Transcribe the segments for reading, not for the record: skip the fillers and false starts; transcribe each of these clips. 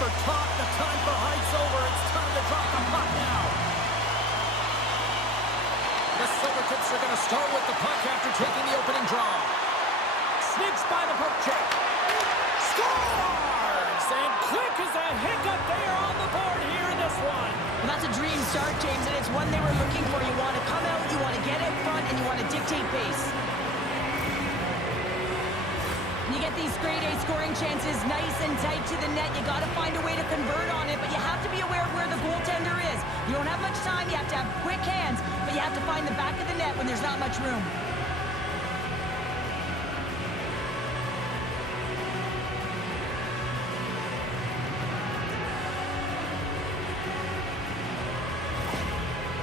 for top. The time for Height's over. It's time to drop the puck now. The Silvertips are going to start with the puck after taking the opening draw. Sneaks by the poke check. Scores! And quick as a hiccup, they are on the board here in this one. Well, that's a dream start, James, and it's one they were looking for. You want to come out, you want to get out front, and you want to dictate pace. You get these grade A scoring chances nice and tight to the net. You got to find a way to convert on it, but you have to be aware of where the goaltender is. You don't have much time. You have to have quick hands, but you have to find the back of the net when there's not much room.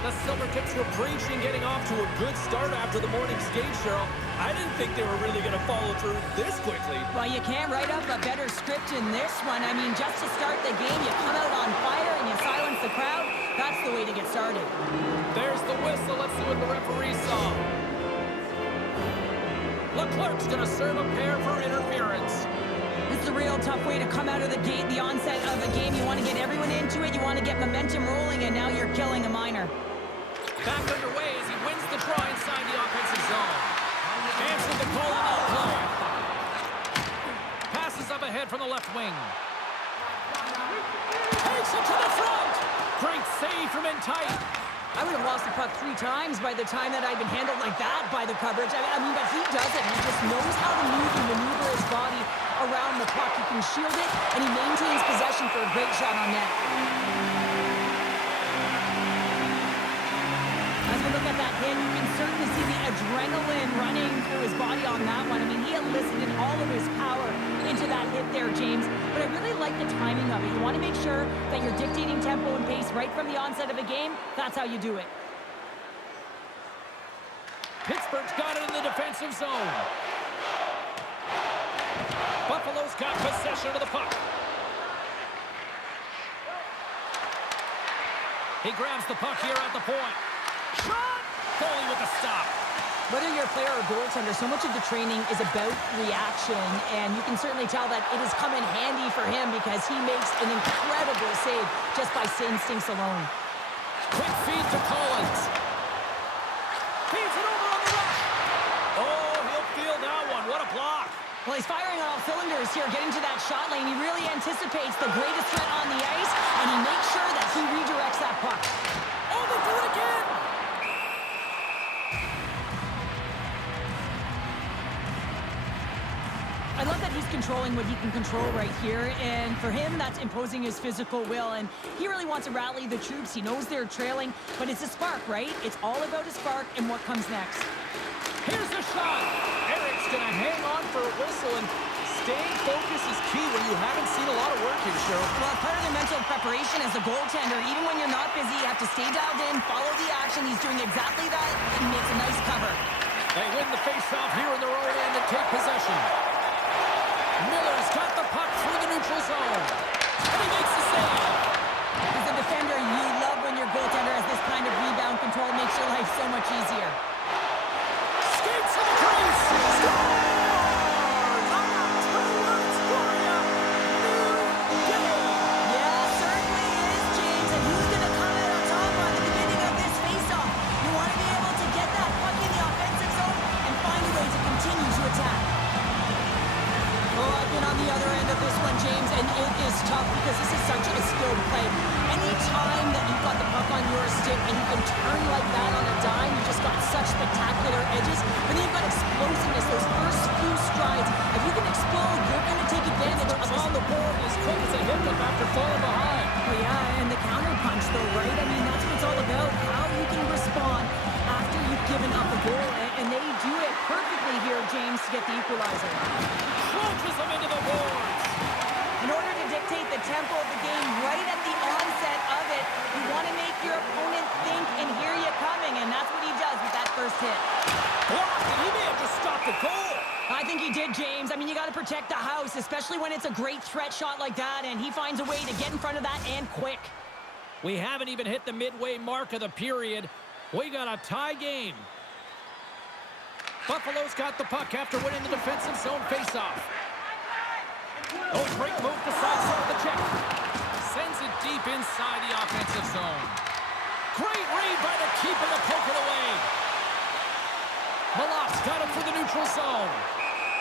The Silvertips were preaching getting off to a good start after the morning skate, Cheryl. I didn't think they were really going to follow through this quickly. Well, you can't write up a better script in this one. I mean, just to start the game, you come out on fire and you silence the crowd. That's the way to get started. There's the whistle. Let's see what the referee saw. Leclerc's going to serve a pair for interference. This is a real tough way to come out of the gate, the onset of a game. You want to get everyone into it. You want to get momentum rolling, and now you're killing a minor. Back underway as he wins the draw inside the offensive zone. Answered the call on that play. Passes up ahead from the left wing. Takes it to the front. Great save from in tight. I would have lost the puck 3 times by the time that I'd been handled like that by the coverage. I mean, but he does it. He just knows how to move and maneuver his body around the puck. He can shield it, and he maintains possession for a great shot on net. As we look at that hit, you can certainly see the adrenaline running through his body on that one. I mean, he elicited all of his power into that hit there, James. But I really like the timing of it. You want to make sure that you're dictating tempo and pace right from the onset of a game. That's how you do it. Pittsburgh's got it in the defensive zone. Buffalo's got possession of the puck. He grabs the puck here at the point. Shot! Foley with the stop. Whether you're a player or goaltender, so much of the training is about reaction, and you can certainly tell that it has come in handy for him because he makes an incredible save just by instincts alone. Quick feed to Collins. Feeds it over on the rush. Oh, he'll feel that one. What a block. Well, he's firing on all cylinders here, getting to that shot lane. He really anticipates the greatest threat on the ice, and he makes sure that he redirects that puck. Oh, they do it again. I love that he's controlling what he can control right here, and for him, that's imposing his physical will, and he really wants to rally the troops. He knows they're trailing, but it's a spark, right? It's all about a spark and what comes next. Here's the shot. Eric's going to hang on for a whistle, and staying focused is key when you haven't seen a lot of work here, Cheryl. Well, part of their mental preparation as a goaltender, even when you're not busy, you have to stay dialed in, follow the action. He's doing exactly that, and makes a nice cover. They win the face-off here in their own end and take possession. Miller's got the puck through the neutral zone. And he makes the save. As a defender, you love when your goaltender has this kind of rebound control. Makes your life so much easier. Skates to the crease. Scores! On a two-run scoring up. New day. Yeah, certainly is, James. And who's going to come out on top at the beginning of this face-off? You want to be able to get that puck in the offensive zone and find a way to continue to attack. Oh, I've been on the other end of this one, James, and it is tough because this is such a skilled play. Any time that you've got the puck on your stick and you can turn like that on a dime, you just got such spectacular edges. But then you've got explosiveness, those first few strides. If you can explode, you're going to take advantage of this. On the board as quick as a hiccup after falling behind. Oh, yeah, and the counter punch, though, right? I mean, that's what it's all about, how you can respond after you've given up a goal. And they do it perfectly here, James, to get the equalizer. Launches him into the boards. In order to dictate the tempo of the game right at the onset of it, you want to make your opponent think and hear you coming, and that's what he does with that first hit. Blocked, and he may have just stopped the goal. I think he did, James. I mean, you got to protect the house, especially when it's a great threat shot like that, and he finds a way to get in front of that and quick. We haven't even hit the midway mark of the period. We got a tie game. Buffalo's got the puck after winning the defensive zone faceoff. Oh, great move to sidestep the check. inside the offensive zone. Great read by the keeper to poke it away. Malot's got it for the neutral zone.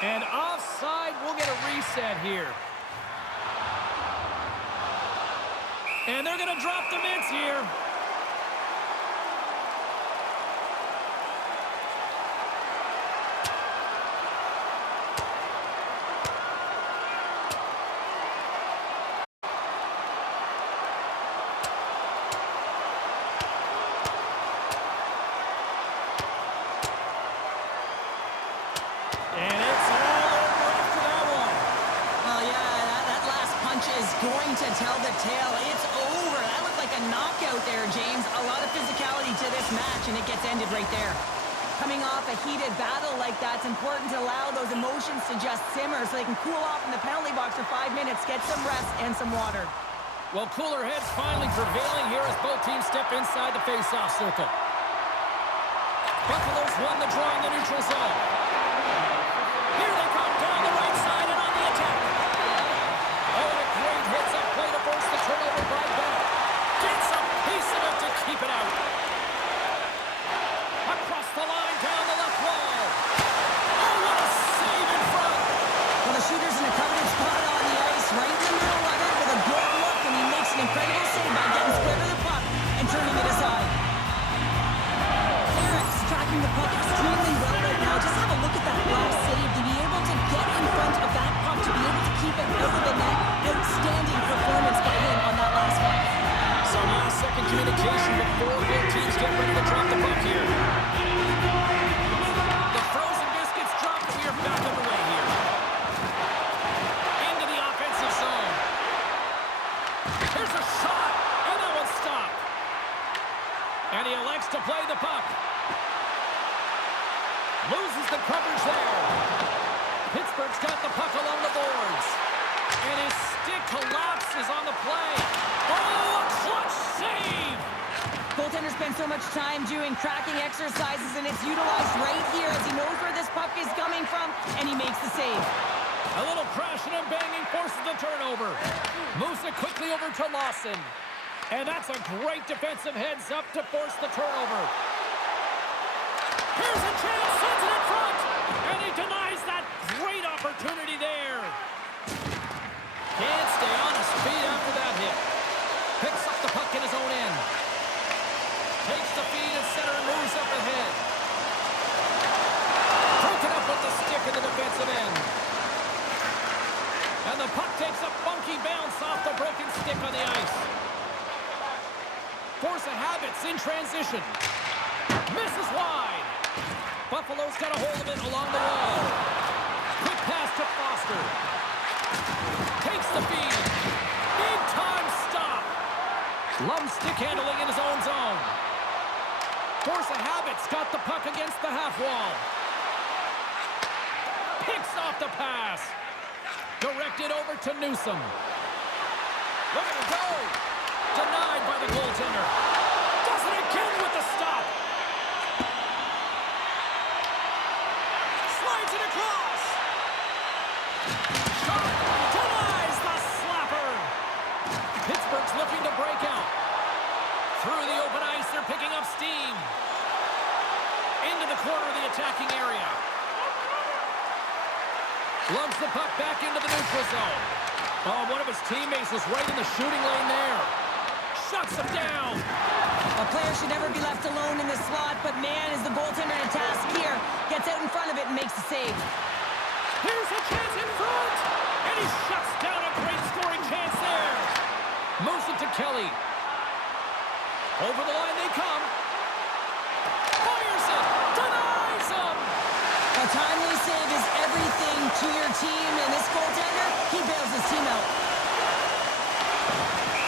And offside, we'll get a reset here. And they're going to drop the mitts here. And it's all over after that one. Oh, yeah, that last punch is going to tell the tale. It's over. That looked like a knockout there, James. A lot of physicality to this match, and it gets ended right there. Coming off a heated battle like that, it's important to allow those emotions to just simmer so they can cool off in the penalty box for 5 minutes, get some rest and some water. Well, cooler heads finally prevailing here as both teams step inside the face-off circle. Buffalo's won the draw in the neutral zone. Here they come down the right side and on the attack. Oh, a great hits-up play to force the turnover by Bennett. Gets a piece of it to keep it out. Across the line, down the left wall. Oh, what a save in front. Well, the shooter's in a coveted spot on the ice, right in the middle of it with a good look, and he makes an incredible save by getting square to the puck and turning it aside. Eric's tracking the puck extremely well right now. Just have a look at that last save. To be able to get in front of that puck, to be able to keep it out of the net. Outstanding performance by him on that last one. Some last-second communication before both teams get ready to drop the puck here. The frozen biscuits drop, and we are back underway here. Into the offensive zone. Here's a shot, and that one's stopped. And he elects to play the puck. Loses the coverage there. Pittsburgh's got the puck along the boards. And his stick collapses on the play. Oh, a clutch save! Goaltender spends so much time doing tracking exercises, and it's utilized right here as he knows where this puck is coming from, and he makes the save. A little crashing and banging forces the turnover. Moves it quickly over to Lawson. And that's a great defensive heads-up to force the turnover. Here's a chance, sends it in front, and he denies that great opportunity there. Can't stay on his feet after that hit. Picks up the puck in his own end. Takes the feed at center and moves up ahead. Broken up with the stick in the defensive end. And the puck takes a funky bounce off the broken stick on the ice. Force of habits in transition. Misses wide. Buffalo's got a hold of it along the wall. Quick pass to Foster. Takes the feed. Big time stop. Lum stick handling in his own zone. Force of habits got the puck against the half wall. Picks off the pass. Directed over to Newsom. Look at him go. Denied by the goaltender. Does it again with the stop. Slides it across. Shot. Denies the slapper. Pittsburgh's looking to break out. Through the open ice, they're picking up steam. Into the corner of the attacking area. Lumps the puck back into the neutral zone. Oh, one of his teammates was right in the shooting lane there. Shuts him down. A player should never be left alone in the slot, but man, is the goaltender to task here. Gets out in front of it and makes the save. Here's a chance in front. And he shuts down a great scoring chance there. Moves it to Kelly. Over the line they come. Fires it. Denies him. A timely save is everything to your team, and this goaltender, he bails his team out.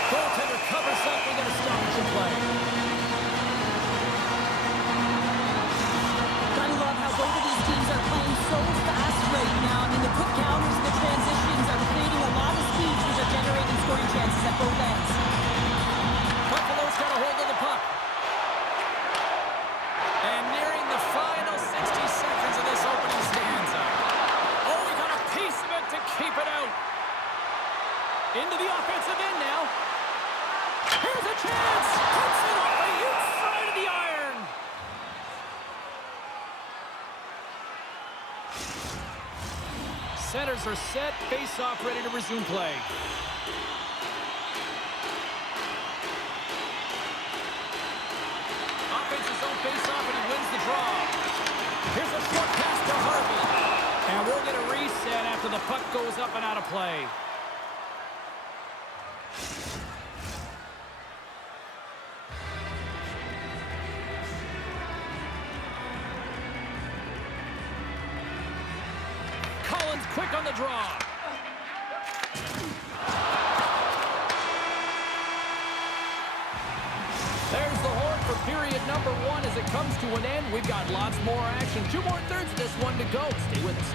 Goaltender covers up with a stoppage in play. Gotta love how both of these teams are playing so fast right now. I mean, the quick counters and the transitions are creating a lot of speeds, which are generating scoring chances at both ends. Buffalo's got a hold of the puck. And nearing the final 60 seconds of this opening stanza. Oh, he got a piece of it to keep it out. Into the offensive end now. chance! Puts it off the inside of the iron! Centers are set, face-off ready to resume play. Offense's own face-off and he wins the draw. Here's a short pass to Harvey. And we'll get a reset after the puck goes up and out of play. Collins quick on the draw. There's the horn for period number 1 as it comes to an end. We've got lots more action. 2 more thirds of this one to go. Stay with us.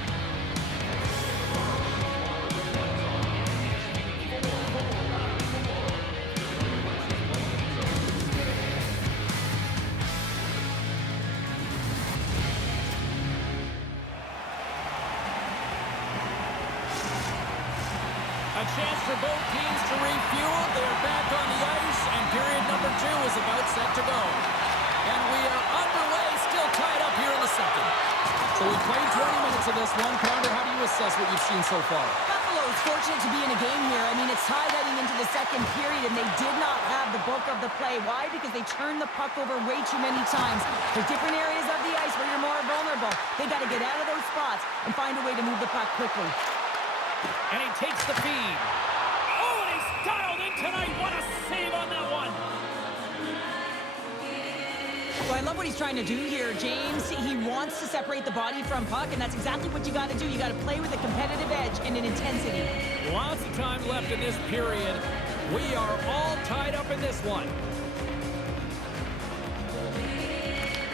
A chance for both teams to refuel. They're back on the ice, and period number 2 is about set to go. And we are underway, still tied up here in the second. So we've played 20 minutes of this one. Pounder, how do you assess what you've seen so far? Buffalo is fortunate to be in a game here. I mean, it's tied heading into the second period, and they did not have the bulk of the play. Why? Because they turned the puck over way too many times. There's different areas of the ice where you're more vulnerable. They got to get out of those spots and find a way to move the puck quickly. And he takes the feed. Oh, and he's dialed in tonight. What a save on that one. Well, I love what he's trying to do here, James. He wants to separate the body from puck, and that's exactly what you got to do. You got to play with a competitive edge and an intensity. Lots of time left in this period. We are all tied up in this one.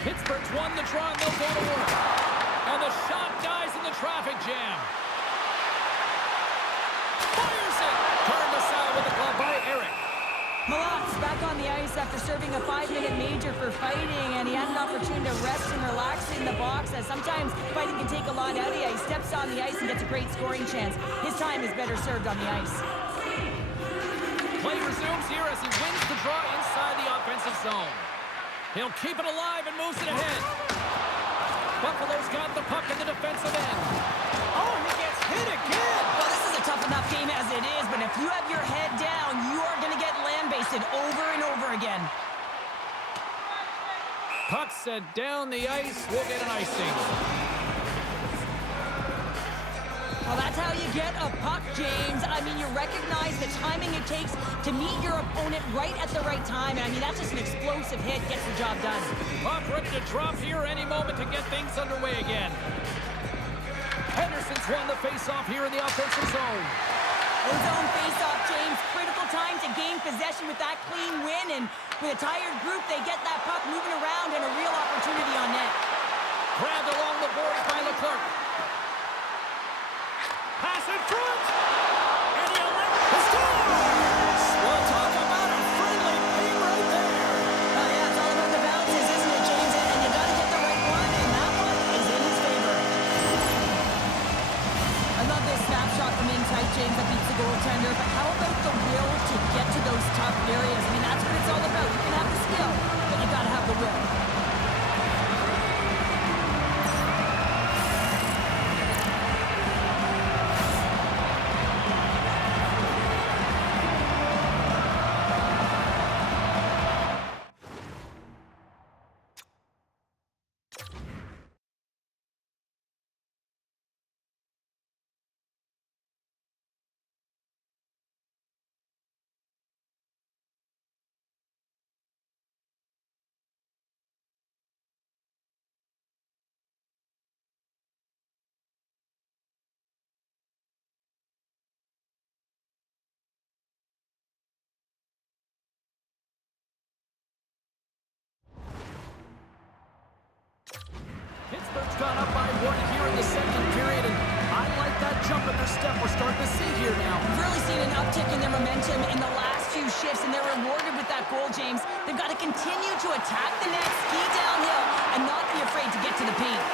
Pittsburgh's won the draw, and they'll go to work. And the shot dies in the traffic jam. Fires it! Turned aside with the glove by Eric. Malot's back on the ice after serving a 5-minute major for fighting, and he had an opportunity to rest and relax in the box, as sometimes fighting can take a lot out of you. He steps on the ice and gets a great scoring chance. His time is better served on the ice. Play resumes here as he wins the draw inside the offensive zone. He'll keep it alive and moves it ahead. Buffalo's got the puck in the defensive end. Oh, and he gets hit again! Well, this is a tough enough game as it is, but if you have your head down, you are going to get land-basted over and over again. Puck set down the ice. We'll get an icing. Well, that's how you get a puck, James. I mean, you recognize the timing it takes to meet your opponent right at the right time. And I mean, that's just an explosive hit. Gets the job done. Puck ready to drop here any moment to get things underway again. Henderson's won the face-off here in the offensive zone. Zone face-off, James. Critical time to gain possession with that clean win. And with a tired group, they get that puck moving around and a real opportunity on net. Grabbed along the boards by Leclerc. Pass in front! And he'll let the score! Well, talk about a friendly game right there! Oh, yeah, it's all about the bounces, isn't it, James? And you got to get the right one, and that one is in his favor. I love this snapshot from inside, James, that beats the goaltender. But how about the will to get to those tough areas? I mean, that's what it's all about. You can have the skill, but you got to have the will. Pittsburgh's gone up by 1 here in the second period, and I like that jump in their step we're starting to see here now. We've really seen an uptick in their momentum in the last few shifts, and they're rewarded with that goal, James. They've got to continue to attack the net, ski downhill, and not be afraid to get to the paint.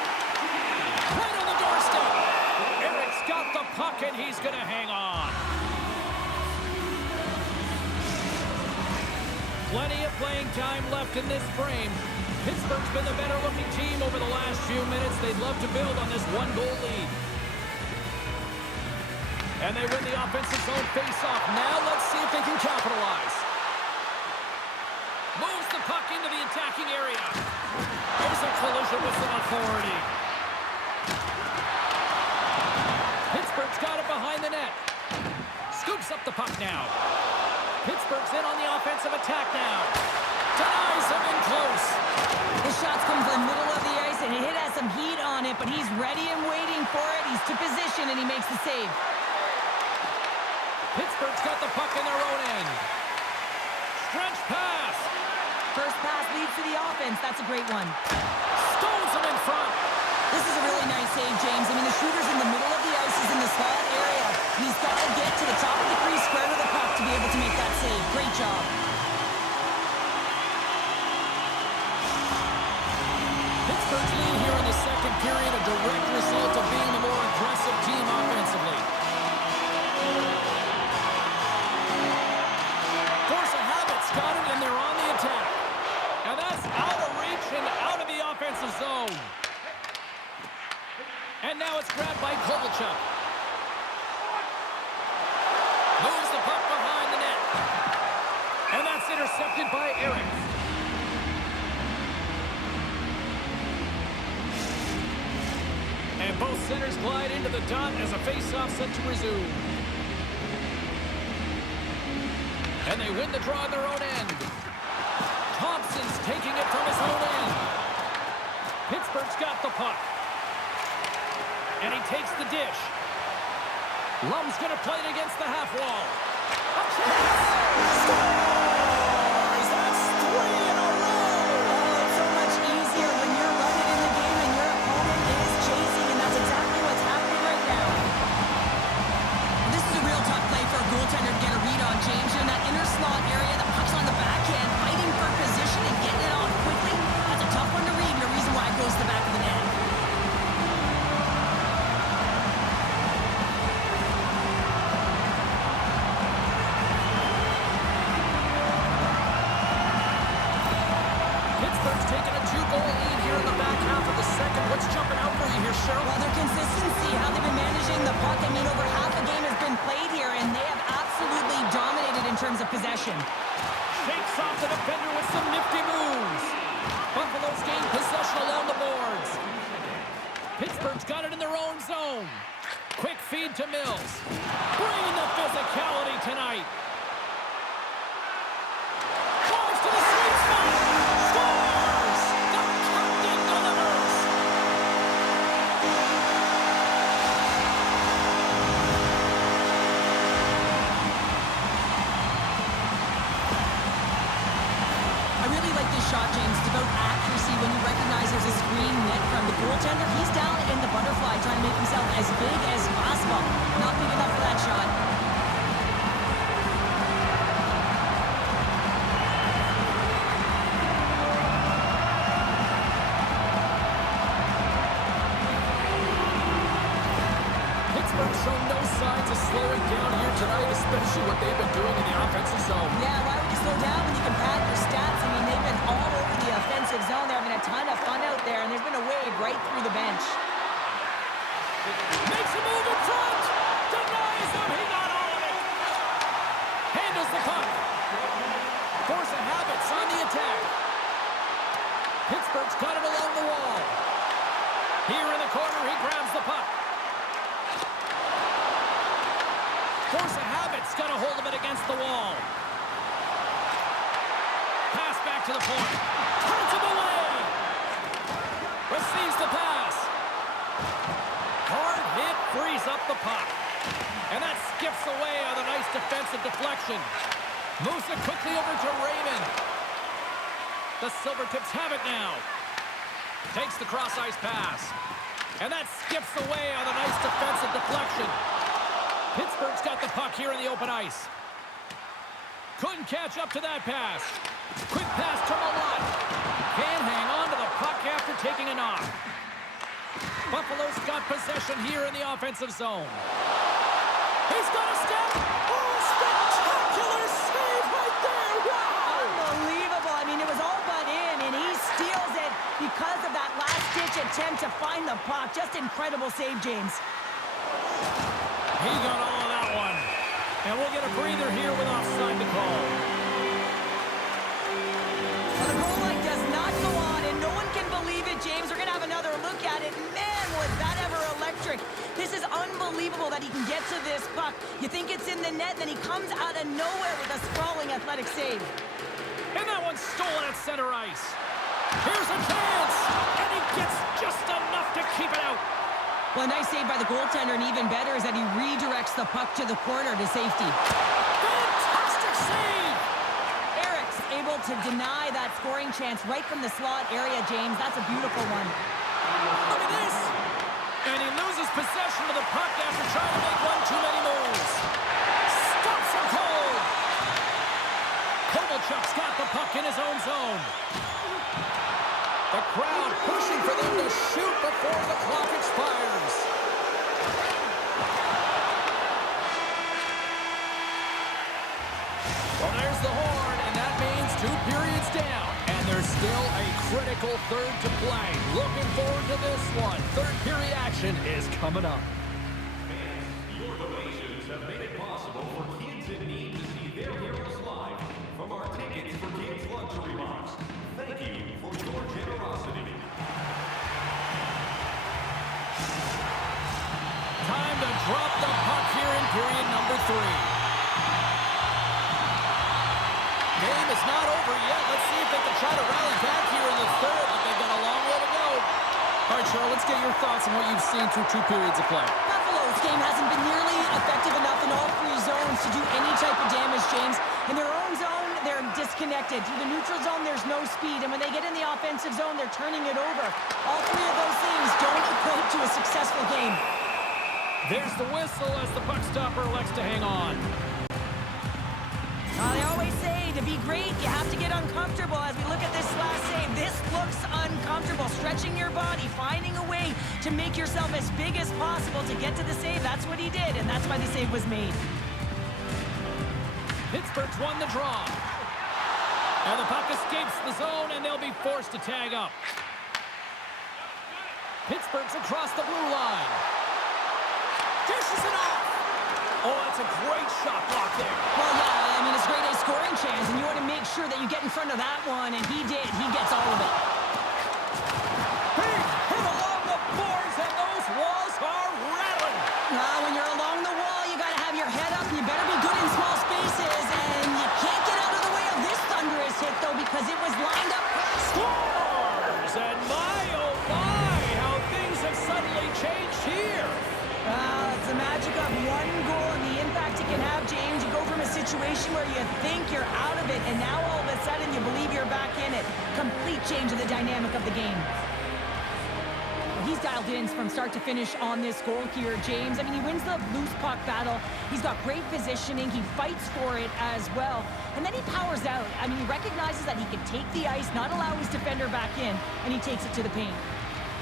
Right on the doorstep. Eric's got the puck, and he's going to hang on. Plenty of playing time left in this frame. Pittsburgh's been the better-looking team over the last few minutes. They'd love to build on this one-goal lead. And they win the offensive zone face-off. Now let's see if they can capitalize. Moves the puck into the attacking area. There's a collision with some authority. Pittsburgh's got it behind the net. Scoops up the puck now. Pittsburgh's in on the offensive attack now. Denies him in close. The shot's come from the middle of the ice, and it has some heat on it, but he's ready and waiting for it. He's to position, and he makes the save. Pittsburgh's got the puck in their own end. Stretch pass. First pass leads to the offense. That's a great one. Stones him in front. This is a really nice save, James. I mean, the shooter's in the middle of the ice. He's in the slot area. He's got to get to the top of the crease, square with the puck to be able to make that save. Great job. Pittsburgh's lead here in the second period, a direct result of being the more aggressive team offensively. Force of habit's got it, and they're on the attack. And that's out of reach and out of the offensive zone. And now it's grabbed by Kovalchuk. Moves the puck behind the net. And that's intercepted by Eric. And both centers glide into the dot as a face-off set to resume. And they win the draw on their own end. Thompson's taking it from his own end. Pittsburgh's got the puck. And he takes the dish. Lum's going to play it against the half wall. A chance! Scores! That's 3 in a row! Oh, it's so much easier when you're running in the game and your opponent is chasing, and that's exactly what's happening right now. This is a real tough play for a goaltender to get a read on, James. You're in that inner slot area, the puck's on the backhand, fighting for position and getting it off quickly. That's a tough one to read, and the reason why it goes to the back of the net. Well, their consistency, how they've been managing the puck. I mean, over half a game has been played here, and they have absolutely dominated in terms of possession. Shakes off the defender with some nifty moves. Buffalo's gained possession along the boards. Pittsburgh's got it in their own zone. Quick feed to Mills. Bringing the physicality tonight. Drives to the sweet spot. Scores! The captain delivers. I really like this shot, James. It's about accuracy when you recognize there's a screen net from the goaltender. He's down in the butterfly trying to make himself as big as possible. Not big enough for that shot. Pittsburgh's shown no signs of slowing down here tonight, especially what they've been doing in the offensive zone. Yeah, why would you slow down when you can pad your stats? I mean, they've been all over the offensive zone. They're having a ton of fun out there, and there's been a wave right through the bench. Makes a move in front. Denies him. He got all of it. Handles the puck. Force of habits on the attack. Pittsburgh's got it along the wall. Here in the corner, he grabs the puck. Force of habits got a hold of it against the wall. Pass back to the point. Turns him away. Receives the pass. Hard hit, frees up the puck. And that skips away on a nice defensive deflection. Moves it quickly over to Raymond. The Silvertips have it now. Takes the cross-ice pass. And that skips away on a nice defensive deflection. Pittsburgh's got the puck here in the open ice. Couldn't catch up to that pass. Quick pass to Malott. Can't hang on to the puck after taking a knock. Buffalo's got possession here in the offensive zone. He's got a step. Oh, spectacular save right there. Wow! attempt to find the puck. Just incredible save, James. He got all of that one. And we'll get a breather here with offside to call. Well, the goal line does not go on, and no one can believe it, James. We're going to have another look at it. Man, was that ever electric. This is unbelievable that he can get to this puck. You think it's in the net, then he comes out of nowhere with a sprawling athletic save. And that one's stolen at center ice. Here's a chance, and he gets just enough to keep it out. Well, a nice save by the goaltender, and even better is that he redirects the puck to the corner to safety. Fantastic save! Eric's able to deny that scoring chance right from the slot area, James. That's a beautiful one. Look at this! And he loses possession of the puck after trying to make one too many moves. Stops him cold! Kovalchuk's got the puck in his own zone. The crowd pushing for them to shoot before the clock expires. Well, there's the horn, and that means 2 periods down. And there's still a critical third to play. Looking forward to this one. Third period action is coming up. Fans, your donations have made it possible for kids in need to see their heroes live from our Tickets for Kids luxury box. Thank you for your generosity. Time to drop the puck here in period number 3. Game is not over yet. Let's see if they can try to rally back here in the third, but they've got a long way to go. All right, Cheryl, let's get your thoughts on what you've seen through 2 periods of play. Buffalo's game hasn't been nearly effective enough in all 3 zones to do any type of damage, James. In their own zone, they're disconnected. Through the neutral zone, there's no speed. And when they get in the offensive zone, they're turning it over. All 3 of those things don't equate to a successful game. There's the whistle as the puck stopper elects to hang on. They always say to be great, you have to get uncomfortable. As we look at this last save, this looks uncomfortable. Stretching your body, finding a way to make yourself as big as possible to get to the save. That's what he did, and that's why the save was made. Pittsburgh's won the draw. And the puck escapes the zone, and they'll be forced to tag up. Pittsburgh's across the blue line. Dishes it off. Oh, that's a great shot block there. Well, yeah, I mean, it's great a scoring chance, and you want to make sure that you get in front of that one, and he did. He gets all of it. Big hit along the boards, and those walls are rattling. When you're along the wall, you got to have your head up, and you better be good in small spaces, and you can't get out of the way of this thunderous hit, though, because it was lined up. Scores! And my, oh my, how things have suddenly changed here. It's the magic of one goal and the impact it can have, James. You go from a situation where you think you're out of it, and now all of a sudden you believe you're back in it. Complete change of the dynamic of the game. He's dialed in from start to finish on this goal here, James. I mean, he wins the loose puck battle. He's got great positioning. He fights for it as well. And then he powers out. I mean, he recognizes that he can take the ice, not allow his defender back in, and he takes it to the paint.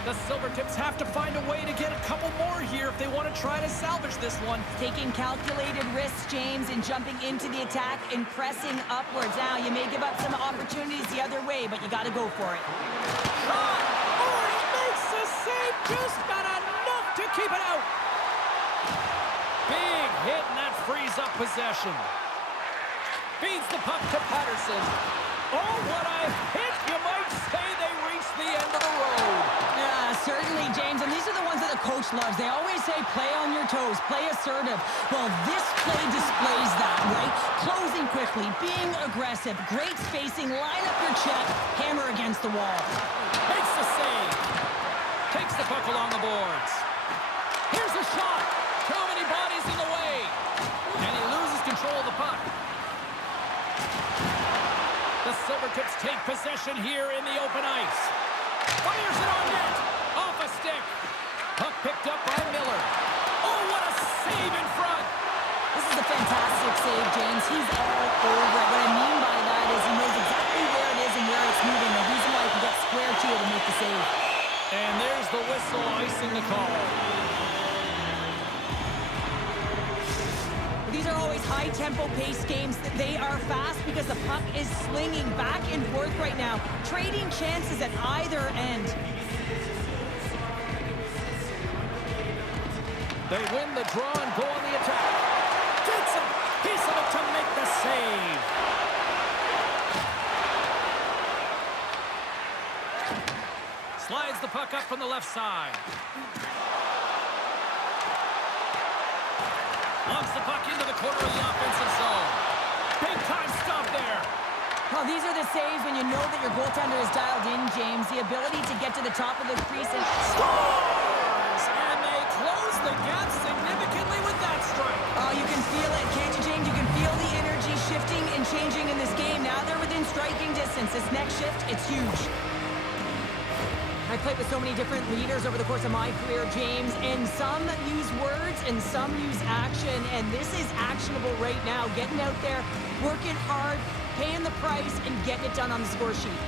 The Silvertips have to find a way to get a couple more here if they want to try to salvage this one. Taking calculated risks, James, and jumping into the attack and pressing upwards. Now, you may give up some opportunities the other way, but you got to go for it. Shot! Oh, he makes the save! Just got enough to keep it out! Big hit, and that frees up possession. Feeds the puck to Patterson. Oh, what a hit! You might say they reached the end of the road. Yeah, certainly, James. And these are the ones that the coach loves. They always say, play on your toes, play assertive. Well, this play displays that, right? Closing quickly, being aggressive, great spacing, line up your check, hammer against the wall. Makes the save. Takes the puck along the boards. Here's a shot. Too many bodies in the way. And he loses control of the puck. The Silvertips take possession here in the open ice. Fires it on net. Off a stick. Puck picked up by Miller. Oh, what a save in front. This is a fantastic save, James. He's all over it. What I mean by that is he knows exactly where it is and where it's moving. The reason why he can get square to it and make the save. And there's the whistle icing the call. These are always high-tempo pace games. They are fast because the puck is slinging back and forth right now, trading chances at either end. They win the draw and go on the attack. Gets a piece of it to make the save. Slides the puck up from the left side. Logs the puck into the corner of the offensive zone. Big time stop there. Well, these are the saves when you know that your goaltender is dialed in, James. The ability to get to the top of the crease and Scores! And they close the gap significantly with that strike. oh, you can feel it, can't you, James? You can feel the energy shifting and changing in this game. Now they're within striking distance. This next shift, it's huge. I played with so many different leaders over the course of my career, James, and some use words and some use action, and this is actionable right now. Getting out there, working hard, paying the price, and getting it done on the score sheet.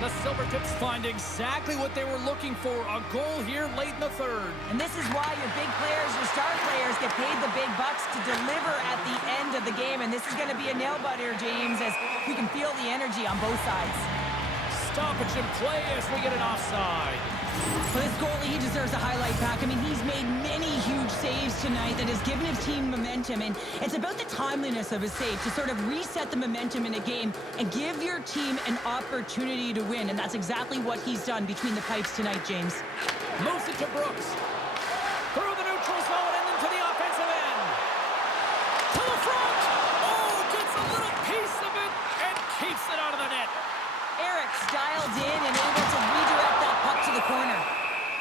The Silvertips find exactly what they were looking for, a goal here late in the third. And this is why your big players, your star players, get paid the big bucks to deliver at the end of the game, and this is going to be a nail-biter, James, as you can feel the energy on both sides. Stoppage in play as we get an offside. Well, this goalie, he deserves a highlight pack. I mean, he's made many huge saves tonight that has given his team momentum, and it's about the timeliness of his save to sort of reset the momentum in a game and give your team an opportunity to win, and that's exactly what he's done between the pipes tonight, James. Moves it to Brooks. Through the neutral zone and into the offensive end. To the front. Oh, gets a little piece of it and keeps it out of the net. Eric's dialed in and able to redirect that puck to the corner.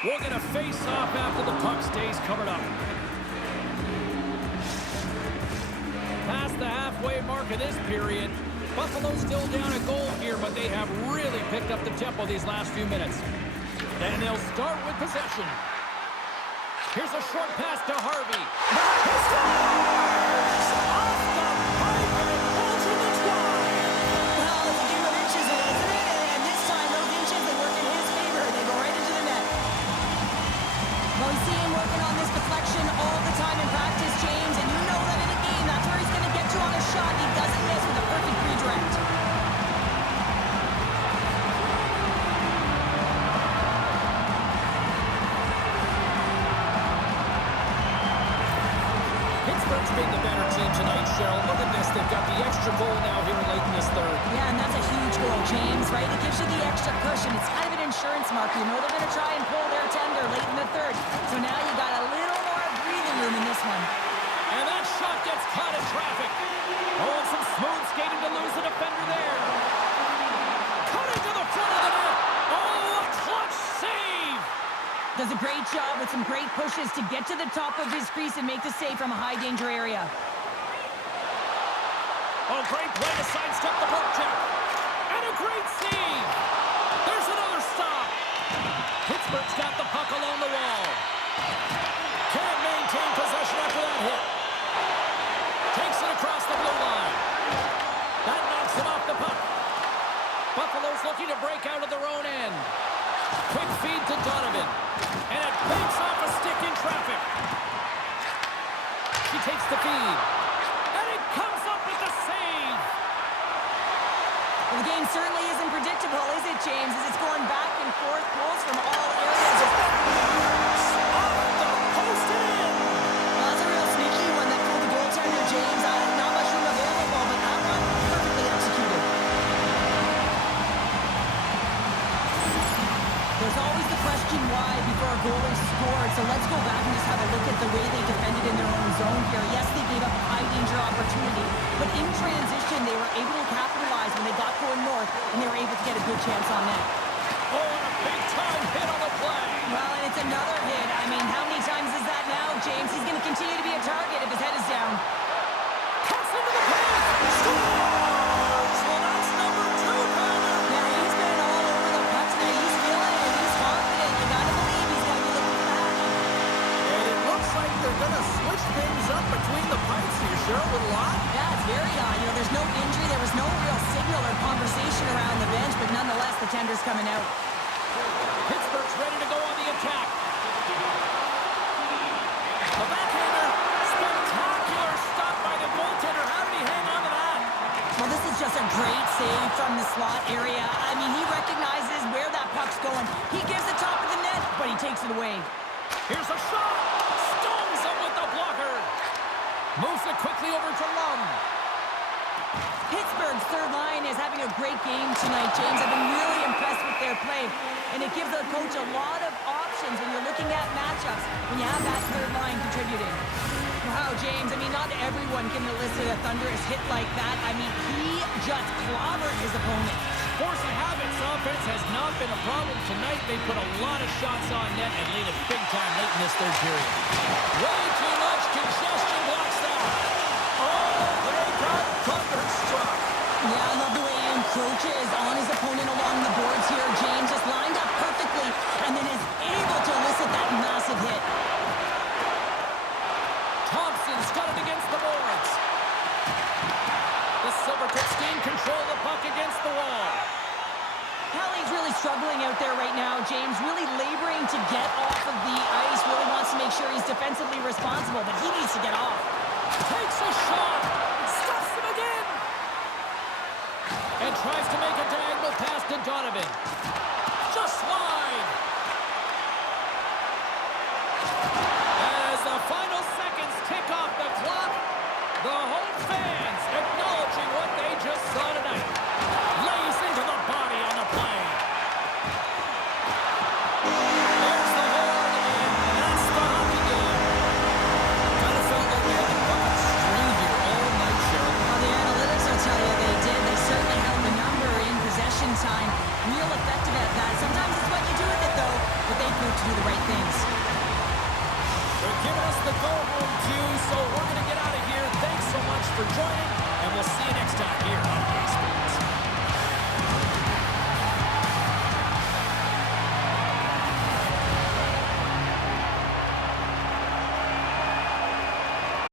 We're going to face off after the puck stays covered up. Past the halfway mark of this period, Buffalo's still down a goal here, but they have really picked up the tempo these last few minutes. And they'll start with possession. Here's a short pass to Harvey. He scores! Off the pipe and pulls in the twine. Well, it's a game of inches, isn't it? And this time, those inches, they work in his favor. They go right into the net. Well, we see him working on this deflection all the time in practice, James, and you know that in a game, that's where he's going to get you on a shot. He doesn't miss with a perfect redirect. Pittsburgh's been the better team tonight, Cheryl. Look at this. They've got the extra goal now here late in this third. Yeah, and that's a huge goal, James, right? It gives you the extra cushion. It's kind of an insurance marker. You know they're going to try and pull their tender late in the third. So now you got a little more breathing room in this one. And that shot gets caught in traffic. Oh, and some smooth skating to lose the defender there. Cut into the front of the net. Oh, a clutch save. Does a great job with some great pushes to get to the top of his crease and make the save from a high-danger area. Oh, great play to sidestep the poke check. And a great save. There's another stop. Pittsburgh's got the puck along the wall. Can't maintain possession after that hit. Takes it across the blue line. That knocks him off the puck. Buffalo's looking to break out of their own end. Quick feed to Donovan. And it banks off a stick in traffic. She takes the feed. And it comes up with the save. Well, the game certainly isn't predictable, is it, James? As it's going back and forth, goals from all areas. Off the post and in. Well, that's a real sneaky one that pulled the goaltender, James. Not much room available, but that one perfectly executed. There's always the question why before a goal is scored, so let's go back and just have a look at the way they defended in their own zone here. Yes, they gave up a high-danger opportunity, but in transition, they were able to capitalize when they got going north, and they were able to get a good chance on net. Oh, and a big-time hit on the play. Well, and it's another hit. I mean, how many times is that now, James? He's going to continue to be a target if his head is down. Cuts into the paint. Scores! Well, that's number 2, Connor. Yeah, he's been all over the puck today. He's feeling it. He's confident. You got to believe he's going to be looking for that. And it looks like they're going to switch things up between the pipes here, Cheryl, with a lot. Yeah, it's very odd. You know, there's no injury. There was no real signal or conversation around the bench, but nonetheless, the tender's coming out. Pittsburgh's ready to go on the attack. The backhander. Spectacular stop by the goaltender. How did he hang on to that? Well, this is just a great save from the slot area. I mean, he recognizes where that puck's going. He gives the top of the net, but he takes it away. Here's a shot. Stones up with the Moves it quickly over to Lum. Pittsburgh's third line is having a great game tonight, James. I've been really impressed with their play, and it gives the coach a lot of options when you're looking at matchups, when you have that third line contributing. Wow, James, I mean, not everyone can elicit a thunderous hit like that. I mean, he just clobbered his opponent. Force of habits offense has not been a problem tonight. They put a lot of shots on net and lead it big time late in this third period. Way too much congestion blocks that. Oh, they got thunderstruck. Yeah, I love the way he encroaches on his opponent along the boards here. James just lined up perfectly and then is able to elicit that massive hit. Thompson's got it against the boards. The Silvertips gain control of the puck against the wall. Hallie's really struggling out there right now, James. Really laboring to get off of the ice. Really wants to make sure he's defensively responsible, but he needs to get off. Takes a shot. Stuffs him again. And tries to make a diagonal pass to Donovan. Just wide. As the final seconds tick off the clock, the home fans acknowledging what they just saw tonight. Lays into the body on the play. There's the horn, and that's the hockey game. Kind of felt like we had the puck on string here all night, Cheryl. Well, the analytics will tell you they did. They certainly held the number in possession time. Real effective at that. Sometimes it's what you do with it, though, but they proved to do the right things. They're giving us the go-home, too, so we're going to get out of here. Thanks so much for joining, and we'll see you next time.